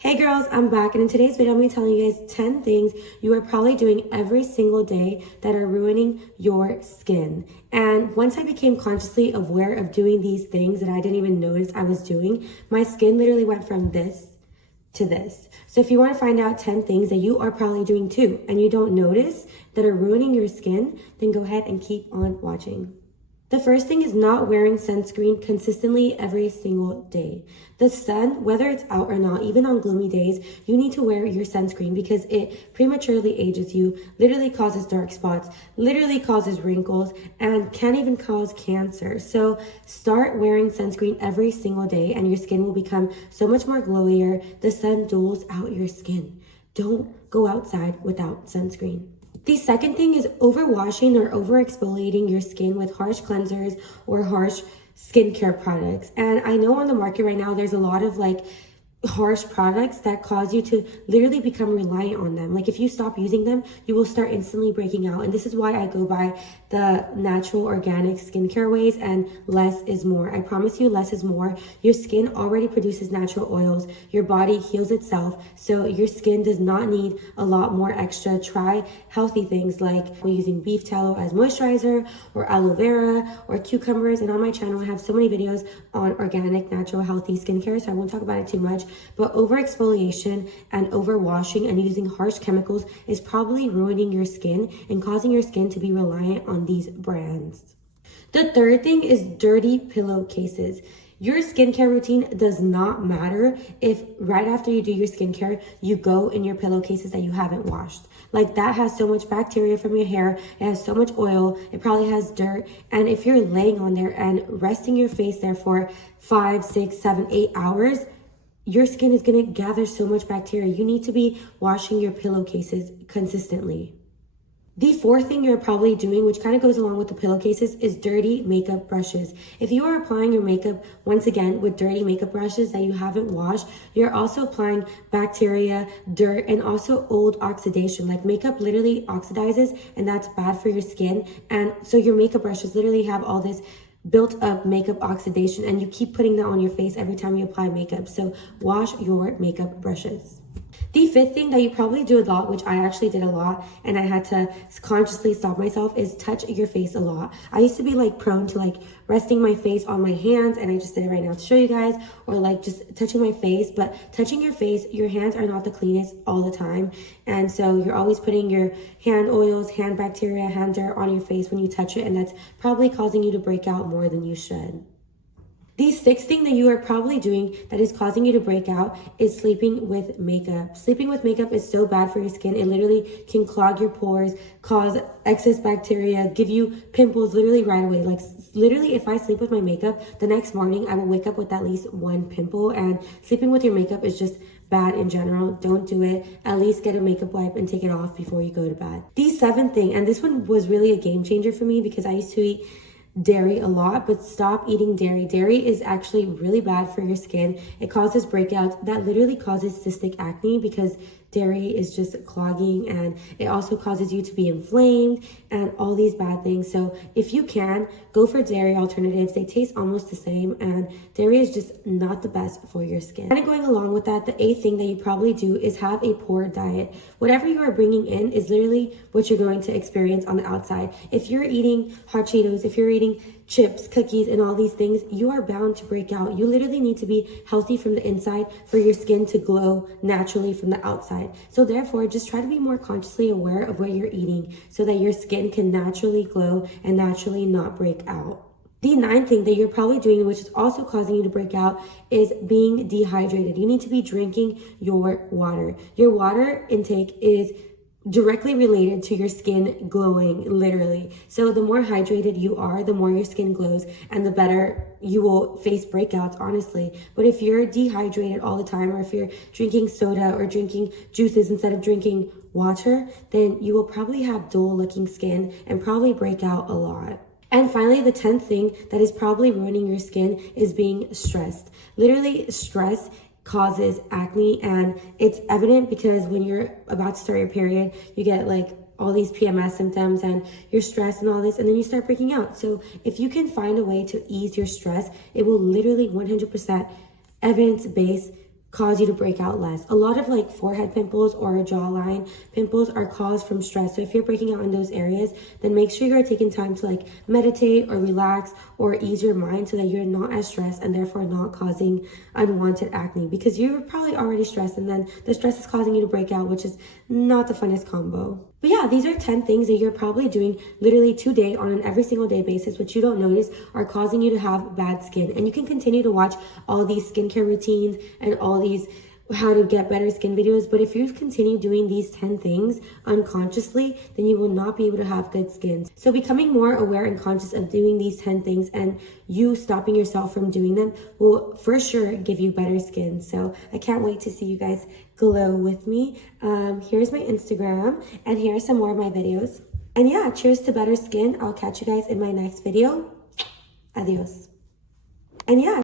Hey girls, I'm back, and in today's video, I'm going to be telling you guys 10 things you are probably doing every single day that are ruining your skin. And once I became consciously aware of doing these things that I didn't even notice I was doing, my skin literally went from this to this. So if you want to find out 10 things that you are probably doing too, and you don't notice that are ruining your skin, then go ahead and keep on watching. The first thing is not wearing sunscreen consistently every single day. The sun, whether it's out or not, even on gloomy days, you need to wear your sunscreen because it prematurely ages you, literally causes dark spots, literally causes wrinkles, and can even cause cancer. So start wearing sunscreen every single day and your skin will become so much more glowier. The sun dulls out your skin. Don't go outside without sunscreen. The second thing is overwashing or over-exfoliating your skin with harsh cleansers or harsh skincare products. And I know on the market right now, there's a lot of harsh products that cause you to literally become reliant on them. Like if you stop using them, you will start instantly breaking out. And this is why I go by the natural organic skincare ways and less is more. I promise you less is more. Your skin already produces natural oils. Your body heals itself. So your skin does not need a lot more extra. Try healthy things like using beef tallow as moisturizer or aloe vera or cucumbers. And on my channel, I have so many videos on organic, natural, healthy skincare. So I won't talk about it too much. But over exfoliation and over washing and using harsh chemicals is probably ruining your skin and causing your skin to be reliant on these brands. The third thing is dirty pillowcases. Your skincare routine does not matter if right after you do your skincare, you go in your pillowcases that you haven't washed. Like that has so much bacteria from your hair. It has so much oil. It probably has dirt. And if you're laying on there and resting your face there for 5, 6, 7, 8 hours, your skin is going to gather so much bacteria. You need to be washing your pillowcases consistently. The fourth thing you're probably doing, which kind of goes along with the pillowcases, is dirty makeup brushes. If you are applying your makeup, once again, with dirty makeup brushes that you haven't washed, you're also applying bacteria, dirt, and also old oxidation. Like makeup literally oxidizes, and that's bad for your skin. And so your makeup brushes literally have all this built up makeup oxidation, and you keep putting that on your face every time you apply makeup. So wash your makeup brushes. The fifth thing that you probably do a lot, which I actually did a lot and I had to consciously stop myself, is touch your face a lot. I used to be prone to resting my face on my hands, and I just did it right now to show you guys, or just touching my face. But touching your face, your hands are not the cleanest all the time, and so you're always putting your hand oils, hand bacteria, hand dirt on your face when you touch it, and that's probably causing you to break out more than you should. The sixth thing that you are probably doing that is causing you to break out is sleeping with makeup. Sleeping with makeup is so bad for your skin. It literally can clog your pores, cause excess bacteria, give you pimples literally right away. Literally, if I sleep with my makeup, the next morning I will wake up with at least one pimple. And sleeping with your makeup is just bad in general. Don't do it. At least get a makeup wipe and take it off before you go to bed. The seventh thing, and this one was really a game changer for me because I used to eat dairy a lot, but stop eating dairy. Dairy is actually really bad for your skin. It causes breakouts. That literally causes cystic acne because dairy is just clogging, and it also causes you to be inflamed and all these bad things. So if you can, go for dairy alternatives. They taste almost the same, and dairy is just not the best for your skin. Kind of going along with that, the eighth thing that you probably do is have a poor diet. Whatever you are bringing in is literally what you're going to experience on the outside. If you're eating hot Cheetos, if you're eating chips, cookies, and all these things, you are bound to break out. You literally need to be healthy from the inside for your skin to glow naturally from the outside. So therefore, just try to be more consciously aware of what you're eating so that your skin can naturally glow and naturally not break out. The ninth thing that you're probably doing, which is also causing you to break out, is being dehydrated. You need to be drinking your water. Your water intake is directly related to your skin glowing, literally. So the more hydrated you are, the more your skin glows and the better you will face breakouts, honestly. But if you're dehydrated all the time, or if you're drinking soda or drinking juices instead of drinking water, then you will probably have dull looking skin and probably break out a lot. And finally, the 10th thing that is probably ruining your skin is being stressed. Literally, stress causes acne, and it's evident because when you're about to start your period, you get all these PMS symptoms and you're stressed and all this, and then you start breaking out. So if you can find a way to ease your stress, it will literally 100% evidence-based cause you to break out less. A lot of like forehead pimples or jawline pimples are caused from stress. So if you're breaking out in those areas, then make sure you're taking time to like meditate or relax or ease your mind so that you're not as stressed and therefore not causing unwanted acne, because you're probably already stressed and then the stress is causing you to break out, which is not the funnest combo. But yeah, these are 10 things that you're probably doing literally today on an every single day basis, which you don't notice are causing you to have bad skin. And you can continue to watch all these skincare routines and all these how to get better skin videos, but if you continue doing these 10 things unconsciously, then you will not be able to have good skin. So becoming more aware and conscious of doing these 10 things and you stopping yourself from doing them will for sure give you better skin. So I can't wait to see you guys glow with me. Here's my Instagram and here are some more of my videos. And yeah, cheers to better skin. I'll catch you guys in my next video. Adios. And yeah.